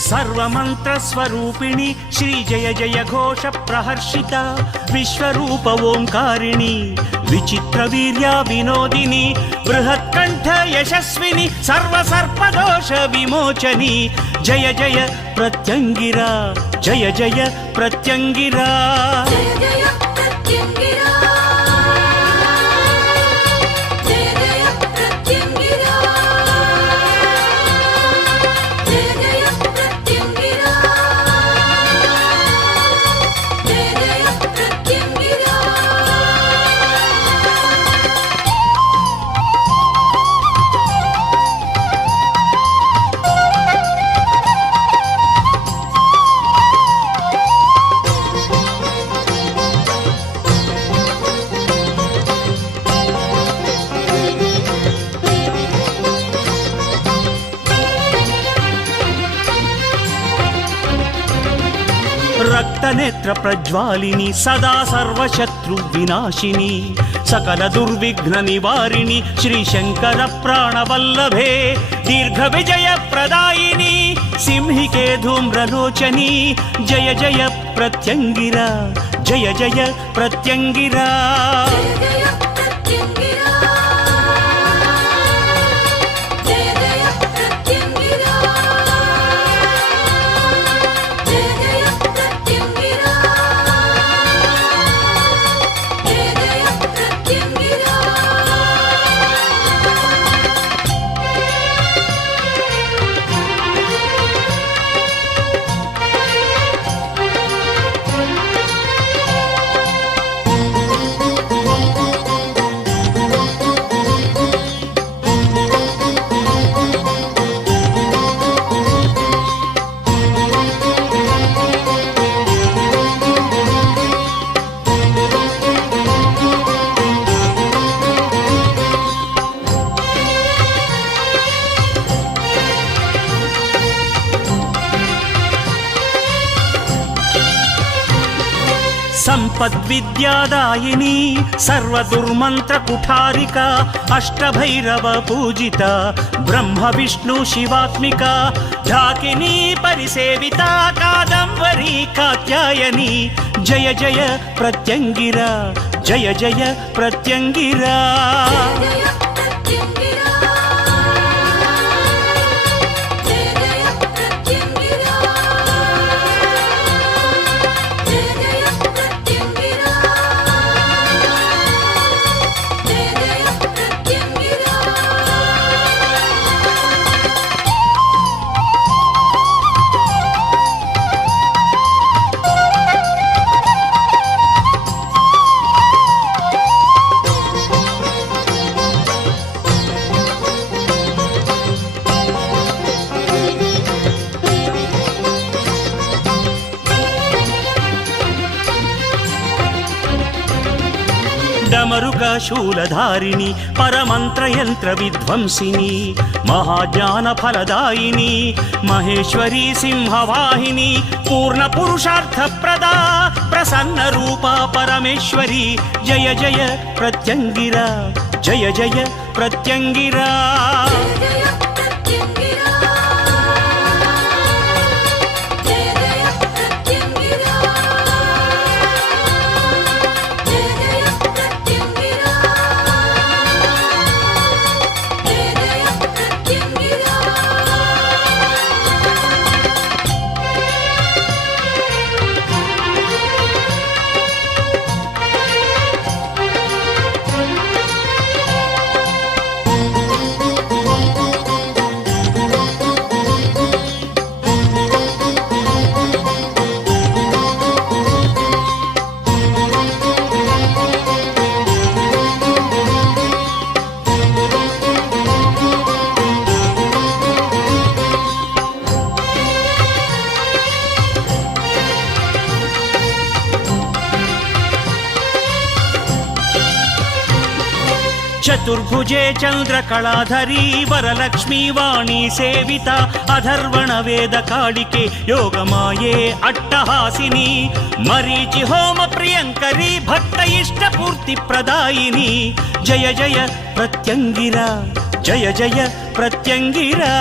सर्वमन्त्रस्वरूपिणि श्री जय जय घोष प्रहर्षिता विश्वरूप ओंकारिणी विचित्रवीर्या विनोदिनी बृहत्कण्ठ यशस्विनी सर्वसर्पदोष विमोचनी जय जय प्रत्यङ्गिरा जय जय प्रत्यङ्गिरा रक्तनेत्र प्रज्वालिनी सदा सर्वशत्रु विनाशिनी सकल दुर्विघ्न निवारिणी श्री शंकर प्राणवल्लभे दीर्घ विजय प्रदायिनी सिंहिके धूम्रलोचनी जय जय प्रत्यङ्गिरा जय जय प्रत्यङ्गिरा संपद्विद्यादायिनी सर्वदुर्मन्त्र कुठारिका अष्टभैरव पूजिता ब्रह्म विष्णु शिवात्मिका ढाकिनी परिसेविता कादम्बरी कात्यायनी जय जय प्रत्यङ्गिरा जय जय प्रत्यङ्गिरा डमरुक शूलधारिणी परमंत्र यंत्र विध्वंसिनी महाज्ञान फलदायिनी महेश्वरी सिंहवाहिनी पूर्ण पुरुषार्थ प्रदा प्रसन्न रूपा परमेश्वरी जय जय प्रत्यङ्गिरा जय जय प्रत्यङ्गिरा चतुर्भुजे चंद्रकलाधरी वरलक्ष्मी वाणी सेविता अधर्वण वेद कालिके योगमाये अट्टहासिनी मरीचि होम प्रियंकरी भक्त इष्ट पूर्ति प्रदायिनी जय जय प्रत्यङ्गिरा जय जय प्रत्यङ्गिरा।